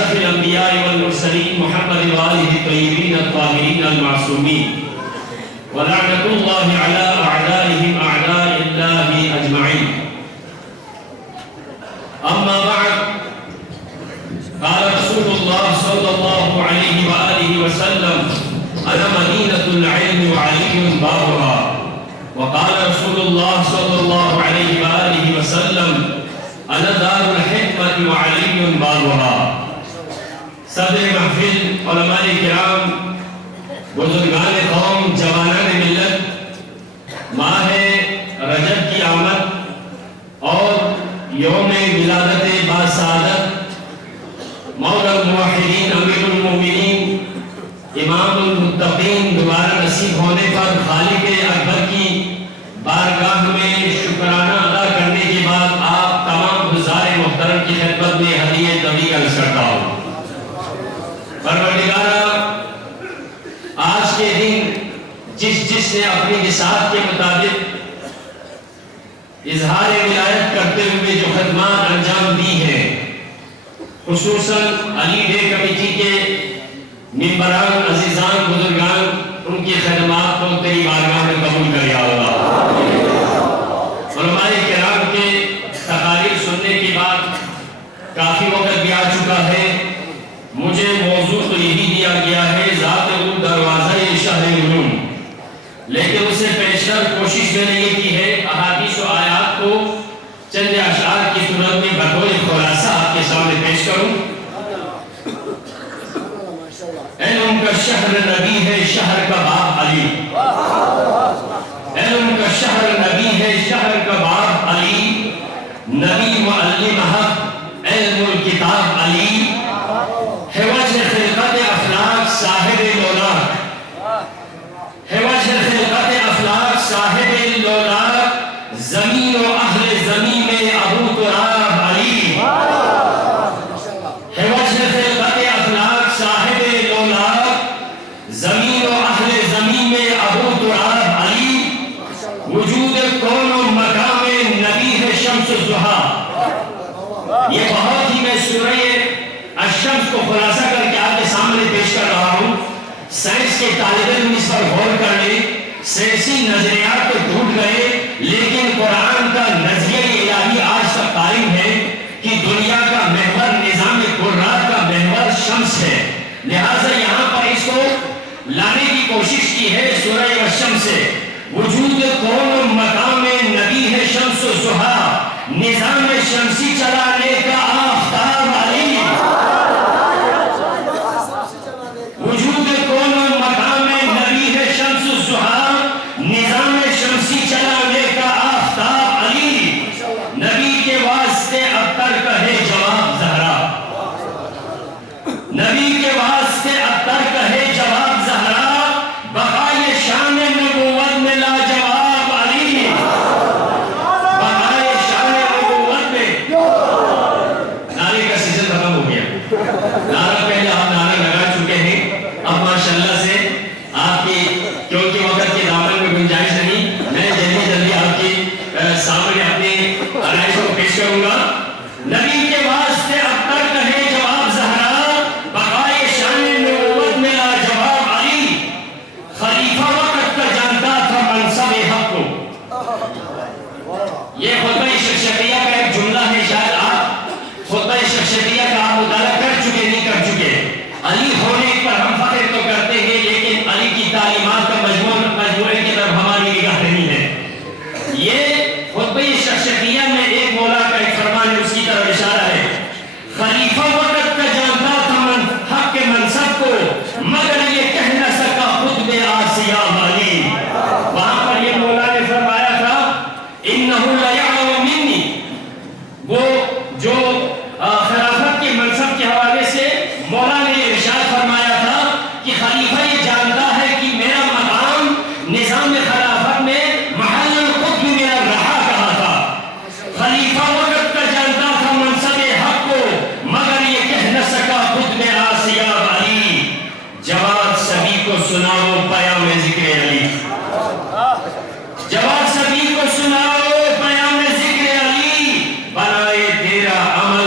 أشرف الأنبياء والمرسلين محمد وآله الطيبين الطاهرين المعصومين ولعنة الله على أعدائهم أعداء الله أجمعين. أما بعد، قال رسول الله صلى الله عليه وآله وسلم: أنا مدينة العلم وعلي بابها. وقال رسول الله صلى الله عليه وآله وسلم: أنا دار الحكمة وعلي بابها. صدر محفل علماء کرام، بزرگان قوم، جوانان ملت، ماہ رجب کی آمد اور یوم ولادت باسعادت مولا الموحدین امیر المومنین امام المتقین دوبارہ نصیب ہونے پر خالق اکبر کی بارگاہ میں شکرانہ ادا کرنے کے بعد آپ تمام حضار محترم کی خدمت میں ہدیہ طبی عرض کرتا ہوں۔ پروردگارہ، آج کے دن جس نے اپنی بساط کے مطابق اظہار ولایت کرتے ہوئے جو خدمات انجام دی ہیں، خصوصاً علی ڈے کمیٹی کے ممبران، عزیزان، بزرگان، ان کی خدمات کو تیری بارگاہ میں قبول کر یا اللہ۔ علماء کرام کے تقاریر سننے کے بعد کافی وقت بھی آ چکا ہے۔ مجھے موضوع تو یہی دیا گیا ہے، ذات او دروازہ شہر علوم، لیکن اسے پیشتر کوشش میں نے یہ کی ہے احادیث و آیات کو چند اشعار کی صورت میں بطور خلاصہ آپ کے سامنے پیش کروں۔ علم کا شہر نبی ہے، شہر کا باپ علی۔ علم کا شہر نبی ہے، شہر کا باپ علی۔ نبی معلم حق، علم الکتاب علی۔ ہے وجہ خلقت افلاک صاحب لولاک، ہے وجہ خلقت افلاک صاحب لولاک، زمین و اہل زمین میں ابو تراب علی۔ ہے وجہ خلقت افلاک صاحب لولاک، زمین و اہل زمین میں ابو تراب علی۔ وجود کون و مقام نبی ہے شمس الضحیٰ۔ یہ بہت ہی میں سورہ الشمس کو خلاصہ کر کے آپ کے سامنے پیش کر رہا ہوں۔ سائنس کے طالب علم اس پر غور کر لیں، سائنسی نظریات تو ٹوٹ گئے، لیکن قرآن کا نظریہ الہی آج تک قائم ہے کہ دنیا کا محور، نظام قرآن کا محور شمس ہے۔ لہٰذا یہاں پر اس کو لانے کی کوشش کی ہے سورہ الشمس سے۔ وجود کون و مقام نبی ہے شمس الضحیٰ، نظام شمسی چلانے کا آفتاب علی۔ وجود کون و مقام نبی ہے شمس الضحیٰ، نظام شمسی چلانے کا آفتاب علی۔ نبی کے واسطے ابتر کہے جواب زہرا، نبی کے واسطے ابتر کہے جواب زہرا، بقائے شان نبوت میں لاجواب علی۔ بقائے شان نبوت میں، نعرے کا سیزن ختم ہو گیا، نعرہ پہلے آپ نعرے لگا چکے ہیں۔ اب ماشاءاللہ سے آپ کی کیونکہ وقت کے دامن میں گنجائش نہیں، میں جلدی آپ کی سامنے اپنے آرائش کو پیش کروں گا۔ نبی کے واسطے ابتر کہے جواب زہرا، بقائے شان نبوت میں لاجواب علی۔ خلیفہ وقت کا جانتا تھا منصب حق کو۔ یہ خطبہ شخصیتیہ کا ایک جملہ ہے، شاید آپ خطبہ شخصیتیہ کا آپ مطالعہ کر چکے نہیں کر چکے۔ علی ہونے پر ہم فخر تو کرتے ہیں، لیکن علی کی تعلیمات کا مجموعے کی طرف ہماری نگاہ نہیں ہے۔ یہ خطبہ شخصیتیہ میں ایک مولا کا ایک فرمان ہے، اس کی طرف اشارہ ہے۔ خلیفہ وقت کا جانتا تھا حق کے منصب کو، مگر یہ کہہ نہ سکا خطب آسیہ علی۔ وہاں پر یہ مولا نے فرمایا تھا انہو لیعلم منی، وہ جو خلافت کے منصب کے حوالے سے مولا نے ارشاد فرمایا تھا کہ خلیفہ یہ جانتا ہے کہ میرا مقام نظام خلافت میں محل القطب میرا رہا کہا تھا۔ خلیفہ وقت کا جانتا تھا منصب حق کو، مگر یہ کہہ نہ سکا خطب آسیہ علی۔ جواب سبھی کو سناؤ پیام ذکر علی، جواب سبھی کو سناؤ پیام ذکر علی۔ بنائے تیرا عمل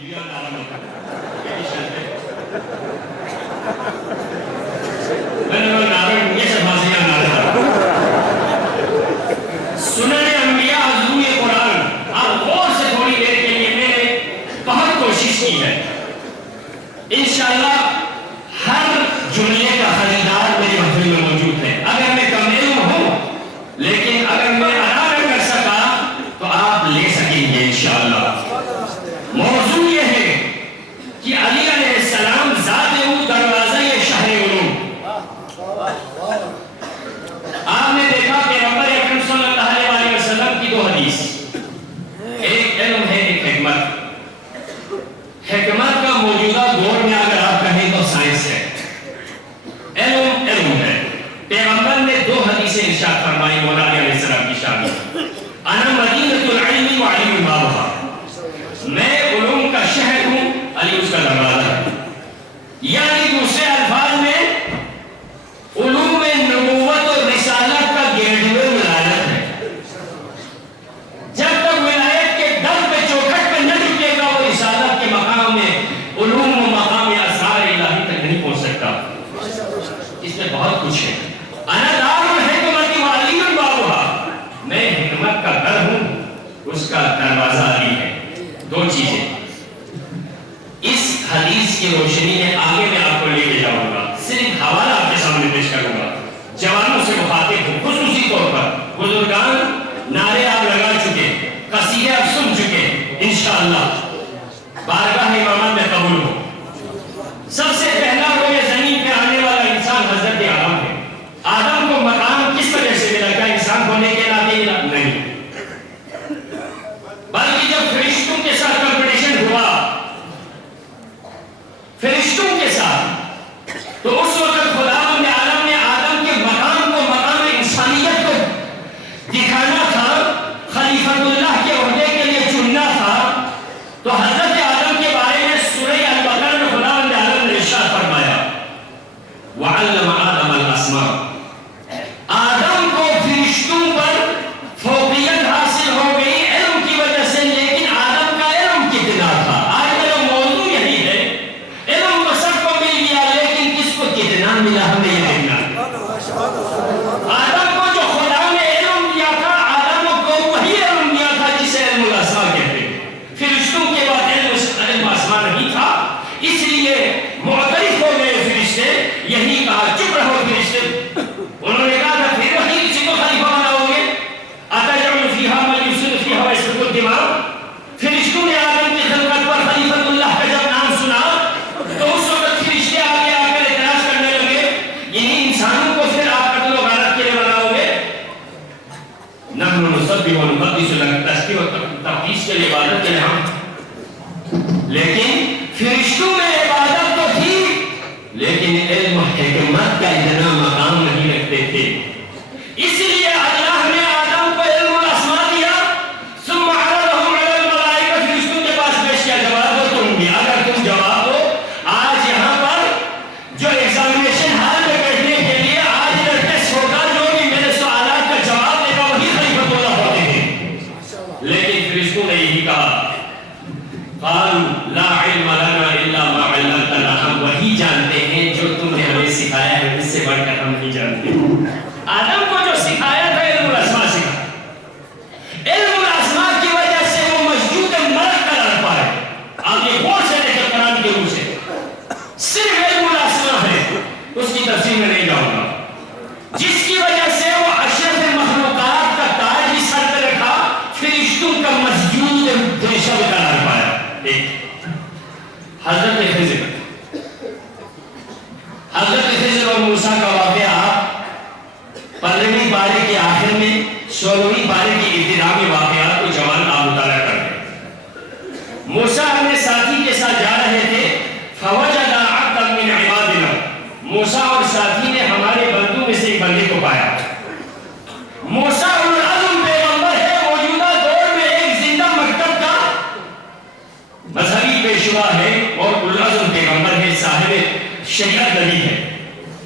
سنن انبیاء حضور قرآن آپ غور سے تھوڑی دیر کے لیے میں نے بہت کوشش کی ہے. انشاءاللہ ہر جملے کا خریدار میری محفل میں موجود ہے. اگر میں کم علم ہوں لیکن اگر میں ادا نہ کر سکا تو آپ لے سکیں گے انشاءاللہ. موضوع یہ ہے کہ علی علیہ السلام ذات او دروازہ یہ شہر علوم. آپ نے دیکھا کہ پیغمبر اکرم صلی اللہ علیہ وسلم کی دو حدیث, ایک علم ہے ایک حکمت. حکمت کا موجودہ دور میں اگر آپ کہیں تو سائنس ہے, علم علم ہے. پیغمبر نے دو حدیثیں ارشاد فرمائی مولانا علیہ السلام کی شان میں, انا مدینۃ العلم وعلی بابھا, میں علوم کا شہر ہوں, علی اس کا دروازہ ہے. یعنی دوسرے الفاظ میں علوم نبوت اور رسالت کا گیٹ وے ولایت ہے. جب تک ولایت کے در پہ چوکھٹ پہ نہ جھکے گا وہ رسالت کے مقام میں علوم و مقام اسرار الہی تک نہیں پہنچ سکتا. اس میں بہت کچھ ہے. انا دار الحکمت وعلی بابھا, میں حکمت کا در ہوں, اس کا دروازہ علی ہے. دو چیزیں اس حدیث کی روشنی میں آگے میں آپ کو لے کے جاؤں گا. صرف حوالہ آپ کے سامنے پیش کروں گا. جوانوں سے مخاطب ہوں, خصوصی طور پر بزرگان نعرے آپ لگا چکے, قصیدے آپ سن چکے, انشاءاللہ بارگاہ امامت میں قبول ہو. سب سے پہلا روئے زمین پہ آنے والا انسان حضرت آدم ہے. آدم کو مقام کس وجہ سے ملا؟ کیا انسان ہونے کے ناطے ملا؟ نہیں, بلکہ جب فرشتوں کے ساتھ کمپٹیشن ہوا, فرشتوں کے ساتھ, تو اس وقت خداوند عالم نے آدم کے مقام کو, مقام انسانیت کو دکھانا تھا, خلیفۃ اللہ کے عہدے کے لیے چننا تھا. تو حضرت آدم کے بارے میں سورہ البقرہ میں خداوند عالم نے ارشاد فرمایا وعلم آدم الاسماء, آدم کو فرشتوں پر فوقیت حاصل ہو گئی علم کی وجہ سے. لیکن آدم کا علم کتنا تھا؟ آج میرا موضوع یہی ہے, علم تو سب کو مل گیا لیکن کس کو کتنا ملا ہمیں یہ دیکھنا. آدم کو جو خدا نے علم دیا تھا, آدم کو وہی علم دیا تھا جسے علم الاسماء کہتے ہیں. فرشتوں کے بعد علم اسماء نہیں تھا, اس لیے معترف ہو گئے فرشتے. یہی کہا چپ رہو فرشتے. انہوں نے کہا تھا پھر وہی کسی کو خلیفہ بناؤ گے, اتجعل فیہا من یفسد فیہا ویسفک الدماء. فرشتوں نے آدم کی خلقت پر خلیفۃ اللہ کا جب نام سنا تو اس وقت فرشتے آگے آ کر اعتراض کرنے لگے, یعنی انسانوں کو پھر آپ قتل و غارت کے لیے بناؤ گے؟ نحن نسبح ونقدس لک, تسبیح و تقدیس کے لیے, عبادت کے لیے ہم. لیکن فرشتوں میں عبادت تو تھی لیکن علم و حکمت کا اتنا مقام نہیں رکھتے تھے. اس لیے اللہ نے آدم کو علم الاسماء دیا. ثم عرضهم علی الملائکہ, فرشتوں کے پاس پیش کیا, جواب دو تم بھی. اگر تم جواب دو, آج یہاں پر جو ایگزامینیشن ہال میں بیٹھنے کے لیے آج ٹیسٹ ہوگا, جو بھی میرے سوالات کا جواب دے گا وہی خلیفۃ اللہ ہوتے ہیں. لیکن فرشتوں نے یہی کہا قالوا لا علم لنا الا ما علمتنا, ہم وہی جانتے ہیں جو تم نے ہمیں سکھایا ہے, اس سے بڑھ کر ہم نہیں جانتے. آدم کو جو سکھایا تھا علم الاسماء سکھایا. علم الاسماء کی وجہ سے وہ مسجود ملک قرار پائے. آپ یہ غور سے دیکھیں قرآن کے روح سے, صرف علم الاسماء ہے, اس کی تفصیل میں نہیں جاؤں گا, جس کی وجہ سے وہ اشرف مخلوقات کا تاج بھی سر پہ رکھا, فرشتوں کا مسجود شب قرار پایا. حضرت خضر اور موسیٰ کا واقعہ 15ویں پارے کے آخر میں 16ویں پارے کی ابتدا میں واقعات کو جوان آپ مطالعہ کرتے. موسیٰ اپنے ساتھی کے ساتھ جا رہے تھے, فوجد عبدا من عبادنا, موسیٰ اور ساتھی نے ہمارے بندوں میں سے ایک بندے کو پایا. موسیٰ العظم پیغمبر ہے, موجودہ دور میں ایک زندہ مکتب کا مذہبی پیشوا ہے, اور العظم پیغمبر ہے, صاحب شریعت نبی ہے.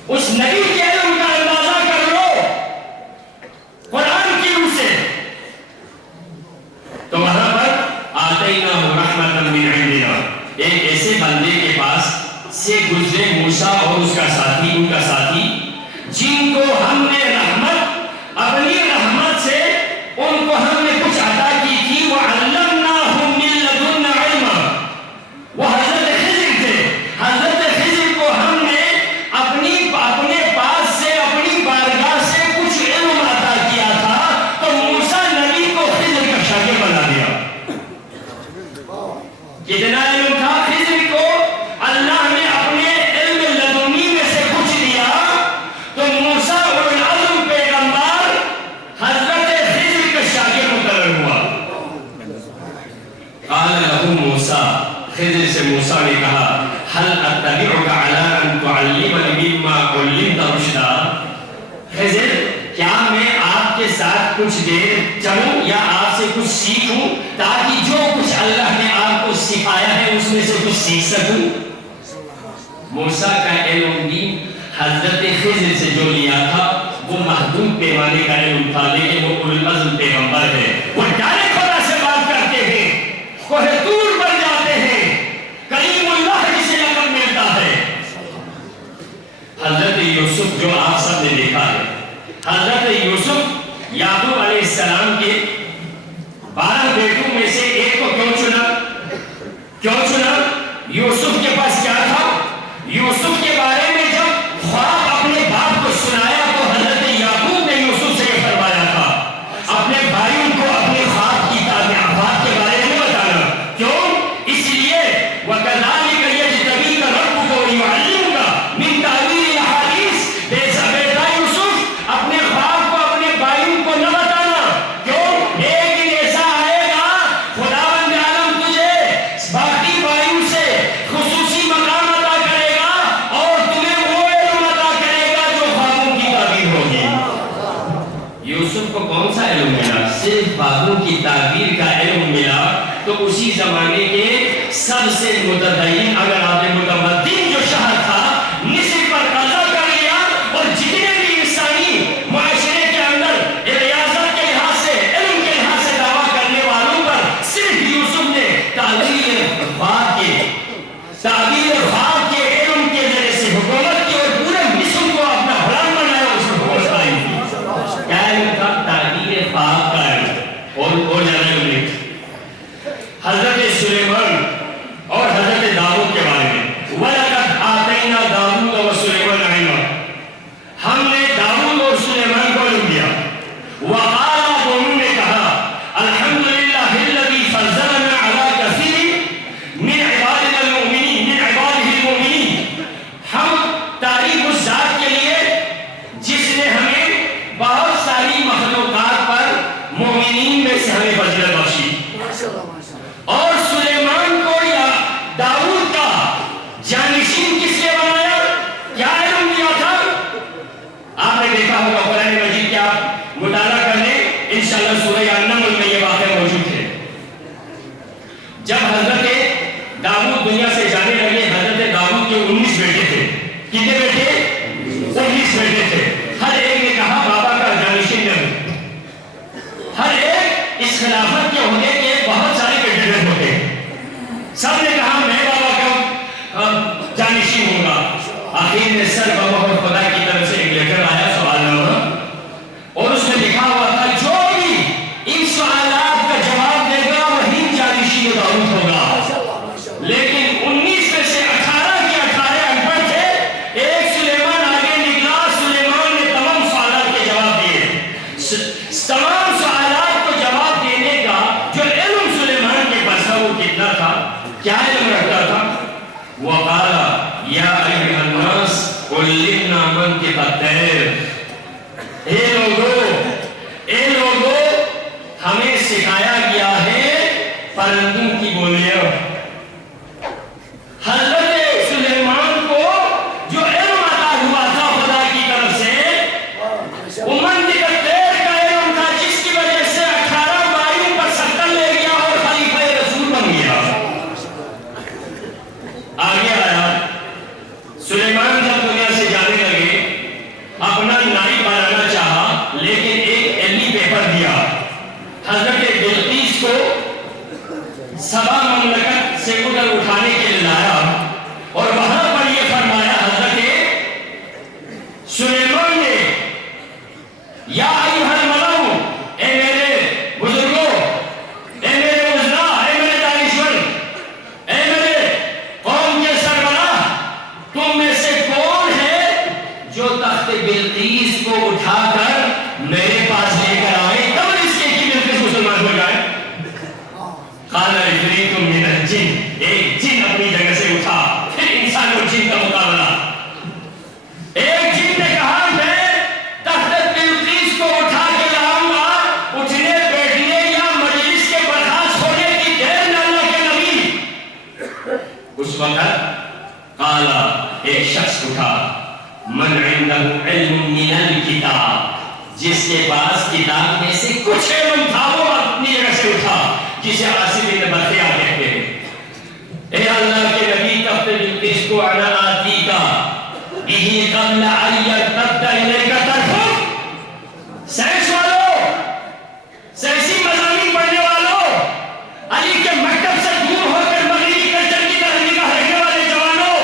اس نبی کے علم کا اندازہ کر لو قرآن کی روح سے, تو وہاں پر آتیناہ رحمۃ من عندنا, ایک ایسے بندے کے پاس سے گزرے موسیٰ اور اس کا ساتھی، ان کا ساتھی، جن کو ہم نے رحمت، اپنی رحمت سے ان کو ہم نے کچھ عطا کی تھی۔ وَعَلَّمْنَاهُمْ مِن لَّدُنَّا عِلْمًا، وہ حضرت خضر تھے۔ حضرت خضر کو ہم نے اپنے پاس سے، اپنی بارگاہ سے کچھ علم عطا کیا تھا، تو موسیٰ نبی کو خضر کا شاگرد بنا دیا۔ کتنا علم تھا خضر کو؟ اللہ نے اپنے علم لدنی میں سے کچھ دیا، تو موسیٰ اولوالعزم پیغمبر حضرت خضر کا شاگرد مقرر ہوا۔ قال له موسیٰ، خضر سے موسیٰ نے کہا، هل اتبعك على ان تعلمني مما علمت رشدا؟ خضر، کیا میں آپ کے ساتھ کچھ دیر چلوں یا آپ سے کچھ سیکھوں، تاکہ جو کچھ اللہ نے آپ کو سکھایا ہے اس میں سے کچھ سیکھ سکوں؟ موسیٰ کا علم بھی حضرت خضر سے جو لیا تھا وہ محدود پیمانے کا علم تھا، لیکن وہ اولوالعزم پیغمبر ہے۔ وہ ڈالے خدا سے بات کرتے ہیں، کوہ طور پر جاتے ہیں، کلیم اللہ جسے لقب ملتا ہے۔ حضرت یوسف جو آپ سب نے دیکھا ہے، حضرت یوسف یعقوب علیہ السلام کے 12 بیٹوں میں سے ایک کو کیوں چنا؟ کیوں چنا؟ یوسف کے پاس کیا تھا؟ یوسف کے بارے میں جب خواب اپنے باپ کو سنایا تو حضرت یعقوب نے یوسف سے یہ فرمایا تھا، اپنے بھائیوں کو اپنے خواب کی تعبیرات کے بارے میں بتانا۔ کیوں؟ اس لیے وَكَذَلِكَ يَجْتَبِيكَ رَبُّكَ وَيُعَلِّمُكَ مِن تَأْوِيلِ الْأَحَادِيثِ۔ بیٹا یوسف، اپنے خواب کو اپنے بھائیوں کو نہ بتانا۔ کیوں؟ ایک دن ایسا آئے گا خداوند عالم تجھے باقی بھائیوں سے خصوصی مقام عطا کرے گا اور تمہیں وہ علم عطا کرے گا جو خوابوں کی تعبیر ہوگی۔ یوسف کو کون سا علم ملا؟ صرف خوابوں کی تعبیر کا علم ملا، تو اسی زمانے کے سب سے متدین، اگر آپ نے متمدن جو شہر تھا، مصر پر قبضہ کر لیا، اور جتنے بھی انسانی معاشرے کے اندر ریاست کے لحاظ سے، علم کے لحاظ سے دعویٰ کرنے والوں پر صرف یوسف نے تعبیر خواب کے علم کے ذریعے سے حکومت کی، اور پورے مصر کو اپنا غلام بنایا، اس کو حکومت قائم کی۔ کیا علم تھا؟ تعبیر خواب کا علم، اور زیادہ علم نہیں۔ حضرت سلیمان اور حضرت داؤد کے بارے میں، وَلَقَدْ آتَيْنَا دَاوُودَ وَسُلَيْمَانَ عِلْمًا، ہم نے داؤد اور سلیمان کو علم دیا۔ وَقَالَ، دونوں نے کہا، الحمدللہ الذی فضلنا علی کثیر من عبادنا المؤمنین، من عبادہ المؤمنین، ہم تعریف اس ذات کے لیے جس نے ہمیں بہت ساری مخلوقات پر مومنین میں سے ہمیں فضیلت بخشی۔ اور سلیمان کو یا داؤد کا جانشین کس نے بنایا؟ کیا علم دیا تھا؟ آپ نے دیکھا ہوگا قرآن مجید کے، آپ مطالعہ کر لیں، انشاءاللہ سورہ النمل میں یہ واقعہ موجود ہے۔ جب حضرت داؤد دنیا سے جانے لگے، حضرت داؤد کے 19 بیٹے تھے۔ کتنے بیٹے؟ 19 بیٹے تھے۔ ہر ایک نے کہا بابا کا جانشین نہ ہو۔ ہر ایک اس خلافت کے عہدے کے بہت سارے کینڈیڈیٹ ہوتے ہیں، سب نے کہا میں بابا کا جانشین ہوں گا۔ آخر میں سر بابا خدا کی طرف سے ایک لیٹر آیا سوالنامہ، اور اس میں لکھا ہوا تھا جو بھی ان سوالات کا جواب دے گا وہی جانشین داؤد ہوگا۔ لیکن 19 میں سے 18 کے 18 ان پڑھ تھے، ایک سلیمان آگے نکلا، سلیمان نے تمام سوالات کے جواب دیے۔ تمام سوالات کو جواب دینے کا جو علم سلیمان کے پاس تھا وہ کتنا تھا؟ کیا علم رکھتا تھا؟ وَقَالَ يَا أَيُّهَا النَّاسُ عُلِّمْنَا مَنطِقَ الطَّيْرِ، اے لوگو ہمیں سکھایا گیا ہے پرندوں کی بولیاں۔ حضرت سلیمان کو جو علم عطا ہوا تھا خدا کی طرف سے، وہ منطق الطیر کا علم تھا، جس کی وجہ سے 18 بائیوں پر سکر لے گیا اور خلیفہ رسول بن گیا۔ آگے آیا، سلیمان جب دنیا سے جانے لگے، اپنا نائب بنانا چاہا، لیکن ایک ایلی پیپر دیا حضرت بلقیس کو سبا مملکت سے ادھر اٹھانے کے لیے لایا اور وہاں پر یہ فرمایا حضرت سلیمان نے یا ایھا الملأ، اے میرے بزرگوں، اے میرے وزراء، اے میرے دانشور، اے میرے قوم کے سربراہ، تم میں سے کون ہے جو تخت بلقیس کو اٹھا کر میرے پاس لے کر آئے تب اس کے کہ بلقیس مسلمان ہو جائے؟ قال عفریت من الجن، ایک جن اپنی جگہ سے اٹھا، پھر انسان اور جن کا مقابلہ۔ ایک جن نے کہا میں تخت بلقیس کو اٹھا کے لاؤں گا، اٹھنے بیٹھنے یا مجلس کے برخاست ہونے کی دیر نہ اللہ کے نبی۔ اس وقت قال، ایک شخص اٹھا، من عنده علم من الکتاب، جس کے پاس کتاب میں سے کچھ علم تھا وہ اپنی جگہ سے اٹھا، جسے عاصم بن برقیہ کہتے ہیں۔ اے اللہ کے نبی، تخت بلقیس کو انا آتی کا بِهِ قَبْلَ أَن يَرْتَدَّ إِلَيْكَ طَرْفُكَ۔ سائنس والوں، سائنسی مضامین پڑھنے والوں، علی کے مکتب سے دور ہو کر مغربی کلچر کی طرف نگاہ رکھنے والے جوانوں،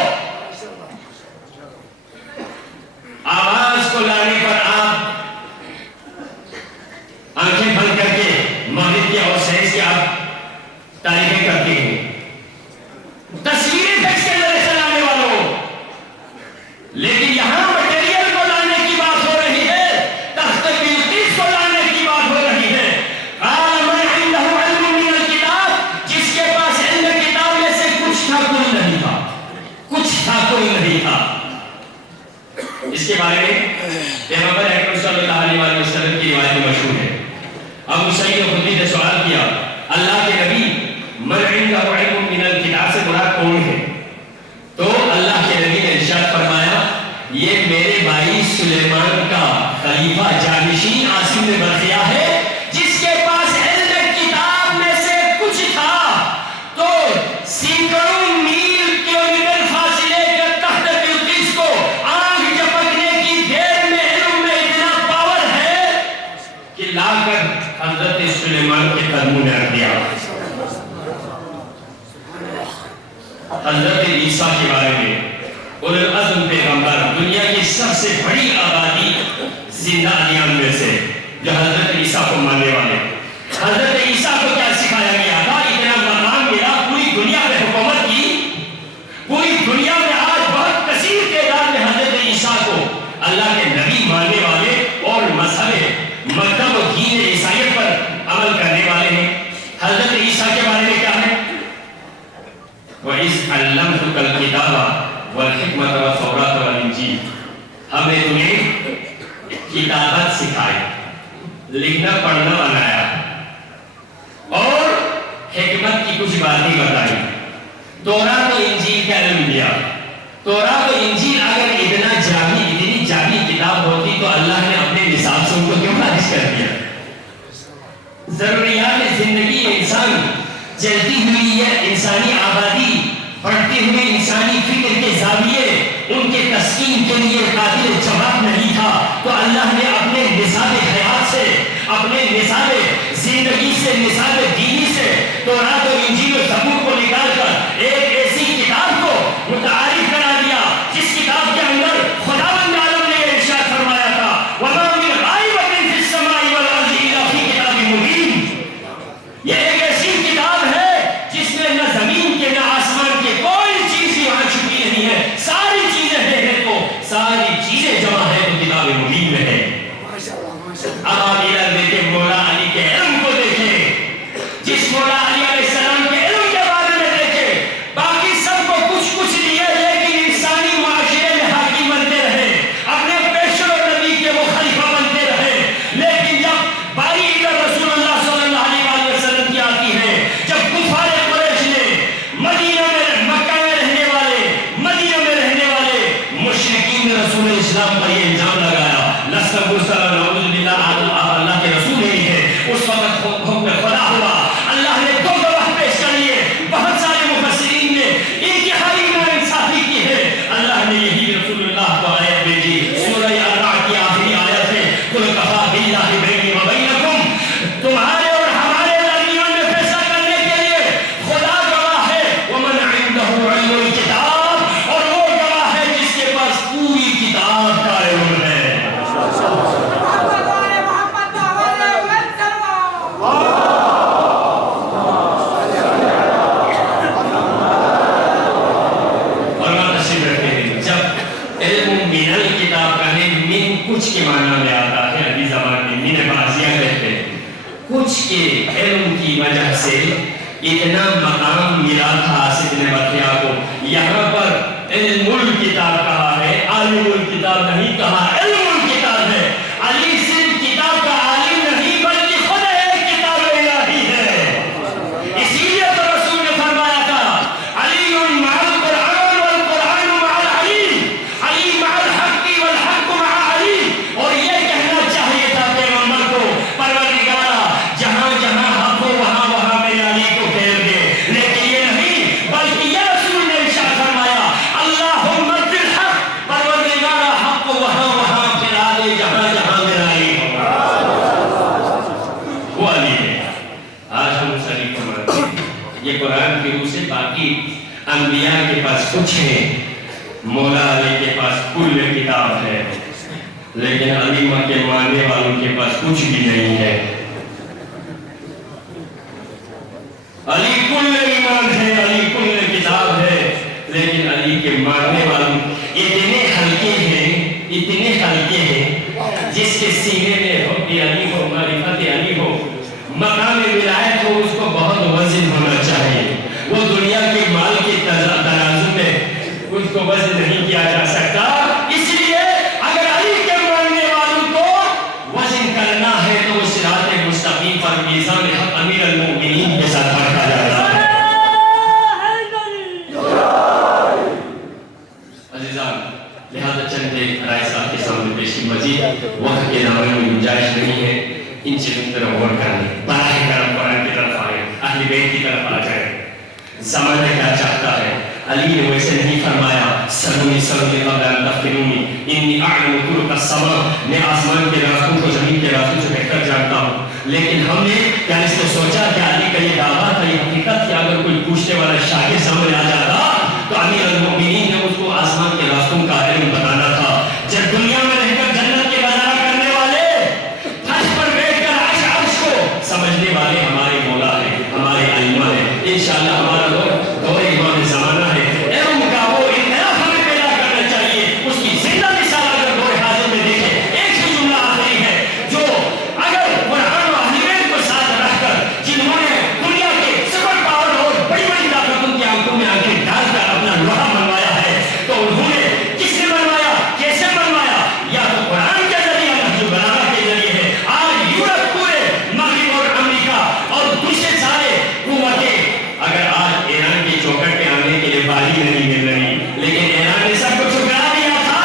آواز کو لانے پر آپ آنکھیں بند کر کے مغرب کی اور سائنس کی آپ تعریفیں کرتے ہیں، تصویریں فیکس کے ذریعے سے لانے والوں، لیکن یہاں مٹیریل کو لانے کی بات ہو رہی ہے، تخت بلقیس کو لانے کی بات ہو رہی ہے۔ قال من عنده علم من الکتاب، جس کے پاس علم کتاب میں سے کچھ تھا کوئی نہیں تھا، کچھ تھا کوئی نہیں تھا۔ اس کے بارے میں پیغمبر اکرم صلی اللہ علیہ وسلم کی روایت مشہور ہے۔ ابو سعید خدری نے سوال کیا، اللہ کے نبی، من عنده علم من الکتاب سے مراد کون ہے؟ تو اللہ کے نبی نے ارشاد فرمایا، یہ میرے بھائی سلیمان کا خلیفہ جانشین عاصم بن برقیہ ہے، جس کے پاس علم کتاب میں سے کچھ تھا تو سینکڑوں میل کلومیٹر فاصلے کے تخت بلقیس کو آنکھ جھپکنے کی دیر میں علم میں اتنا پاور ہے کہ لا کر حضرت سلیمان کے قدموں میں رکھ دیا۔ حضرت عیسیٰ کے بارے میں اولو العزم پیغمبر، دنیا کی سب سے بڑی آبادی زندہ ادیان میں سے جو حضرت عیسیٰ کو ماننے والے، حضرت عیسیٰ کو کیا سکھایا گیا تھا؟ اتنا مقام ملا پوری دنیا میں حکومت کی، پوری دنیا میں آج بہت کثیر تعداد میں حضرت عیسیٰ کو اللہ کے نبی ماننے والے اور مذہب مکتب و دین عیسائیت پر عمل کرنے والے ہیں۔ حضرت عیسیٰ کے بارے میں کیا ہے؟ وَإِذْ عَلَّمْتُكَ الْكِتَابَ وَالْحِكْمَةَ وَالتَّوْرَاةَ وَالْإِنْجِيلَ، ہم نے تمہیں کتابت سکھائی، لکھنا پڑھنا بنایا اور حکمت کی کچھ باتیں بتائی، تورات و انجیل کا علم دیا۔ تورات و انجیل اگر اتنی جامع کتاب ہوتی تو اللہ نے اپنے نصاب سے ان کو کیوں خارج کر دیا؟ ضروریات زندگی انسان چلتی ہوئی ہے، انسانی آبادی بڑھتے ہوئے انسانی فکر کے زاویے ان کے تسکین کے لیے قابل جواب نہیں تھا، تو اللہ نے اپنے نصاب حیات سے، اپنے نصاب زندگی سے، نصاب دینی سے تورات و انجیل و زبور کو نکال کر ایک ایسی کتاب کو متعارف کرا دیا جس کتاب کے اندر خداوند عالم نے ارشاد فرمایا تھا، وَمَا مِنْ غَائِبَةٍ فِي السَّمَاءِ وَالْأَرْضِ إِلَّا فِي كِتَابٍ مُبِينٍ۔ یہ ایک ایسی کتاب ہے جس میں نہ زمین کے نہ آسمان کے کوئی چیز یہاں چھپی نہیں ہے، ساری چیزیں ہیں تو ساری چیزیں جمع ہے تو کتاب مبین میں ہے۔ اب آپ ادھر دیکھیں، مولا علی کے علم کو دیکھیں، جس مولا علی علیہ السلام کے علم کے بارے میں دیکھیں، باقی کچھ کے معنی میں آتا ہے، عربی زبان میں من بعضیہ کہتے ہیں، کچھ کے علم کی وجہ سے اتنا مقام ملا تھا آصف بن برقیہ کو، یہاں پر علم الکتاب کہا ہے، عالم الکتاب نہیں کہا، علم الکتاب ہے۔ علی صرف کتاب کا عالم نہیں بلکہ خود ایک کتاب الہی ہے، اسی لیے تو رسول نے فرمایا تھا علی مع القرآن والقرآن مع العلی، علی مع الحق والحق مع علی، اور یہ کہنا چاہیے تھا پیغمبر کو، پروردگارا جہاں جہاں حق ہو وہاں وہاں میرے علی کو پھیر دے، لیکن یہ نہیں بلکہ یہ رسول نے ارشاد فرمایا اللہم اجعل الحق، پروردگارا حق کو وہاں وہاں پھیلا دے جہاں جہاں میرا علی ہوگا، وہ علی ہے۔ آج ہم اس علی کو مانتے ہیں، یہ قرآن کی روح سے باقی انبیاء کے پاس کچھ ہے، مولا علی کے پاس کل کتاب ہے، لیکن علی کے ماننے والوں کے پاس کچھ بھی نہیں ہے۔ علی کل ایمان ہے، علی کل کتاب ہے، لیکن علی کے ماننے والوں اتنے ہلکے ہیں جس کے سینے میں حب علی ہو، معرفت علی ہو، مقام ولایت ہو، اس کو بہت وزن ہونا چاہیے، وہ دنیا کے مال کے ترازو میں اس کو وزن نہیں کیا جا سکتا، اس لیے اگر علی کے ماننے والوں کو وزن کرنا ہے تو وہ صراط مستقیم پر میزان حق امیر المؤمنین کے ساتھ رکھا جاتا ہے۔ عزیزان، لہذا چند رائے صاحب کے سامنے پیش کی، مزید وقت کے دوران میں گنجائش نہیں ہے، ان چیزوں کی طرف غور کرنے، براہ کرم قرآن کی طرف آئے، اہل بیت کی طرف آ جائے۔ زمانہ کیا چاہتا ہے؟ علی نے ویسے نہیں فرمایا سلونی سلونی قبل ان تفتنونی انی اعلم طرق السماء، میں آسمان کے راستوں کو زمین کے راستوں سے بہتر جانتا ہوں، لیکن ہم نے کیا اس نے سوچا کہ علی کا یہ دعویٰ تھا، یہ حقیقت کہ اگر کوئی پوچھنے والا شاگرد سامنے آ جاتا تو امیر المؤمنین نے اس کو آسمان کے راستوں کا علم بتانا تھا۔ جب دنیا میں رہ کر جنت کے بازار کرنے والے فرش پر بیٹھ کر عرش کو سمجھنے والے ہمارے مولا ہیں، ہمارے علماء ہیں، انشاءاللہ ہمارا دور امام زمانہ ہے، علم کا وہ انحراف ہمیں پیدا کرنا چاہیے، اس کی زندہ مثال اگر دور حاضر میں دیکھیں، ایک ہی جملہ آخری ہے جو اگر قرآن و اہل بیت کو ساتھ رکھ کر جنہوں نے دنیا کے سپر پاور اور بڑی بڑی طاقتوں کی آنکھوں میں آنکھیں ڈال کر اپنا لوہا بنوایا ہے، تو انہوں نے کس نے بنوایا، کیسے بنوایا؟ یا تو قرآن کے ذریعے، نہج البلاغہ کے ذریعے ہے۔ آج یورپ پورے مغرب اور امریکہ اور دوسرے سارے قوتیں اگر آج ایران کی چوکٹ پہ آنے کے لیے باری نہیں مل رہی، لیکن ایران نے سب کو ٹھکرا دیا تھا،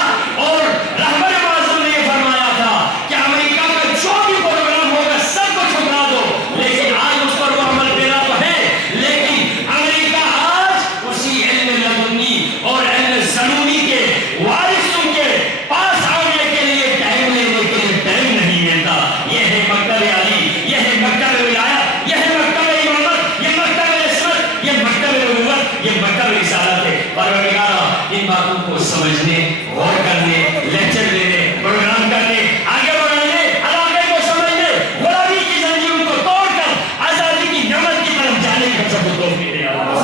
اور رہبر معظم نے یہ فرمایا تھا کہ امریکہ کا جو بھی پروگرام ہوگا سب کو ٹھکرا دو، لیکن آج اس پر وہ عمل پیرا تو ہے، لیکن امریکہ آج اسی علم لدنی اور علم ضروری کے وارثوں کے پاس آنے کے لیے ٹائم لینے کے لیے ٹائم نہیں ملتا۔ یہ ہے مکتب علی، یہ ہے مکتب ولایت، یہ ہے مکتب امامت، یہ مکتب عصمت، یہ مکتب نبوت، یہ مکتب رسالت ہے۔ پروردگارا ان باتوں کو سمجھنے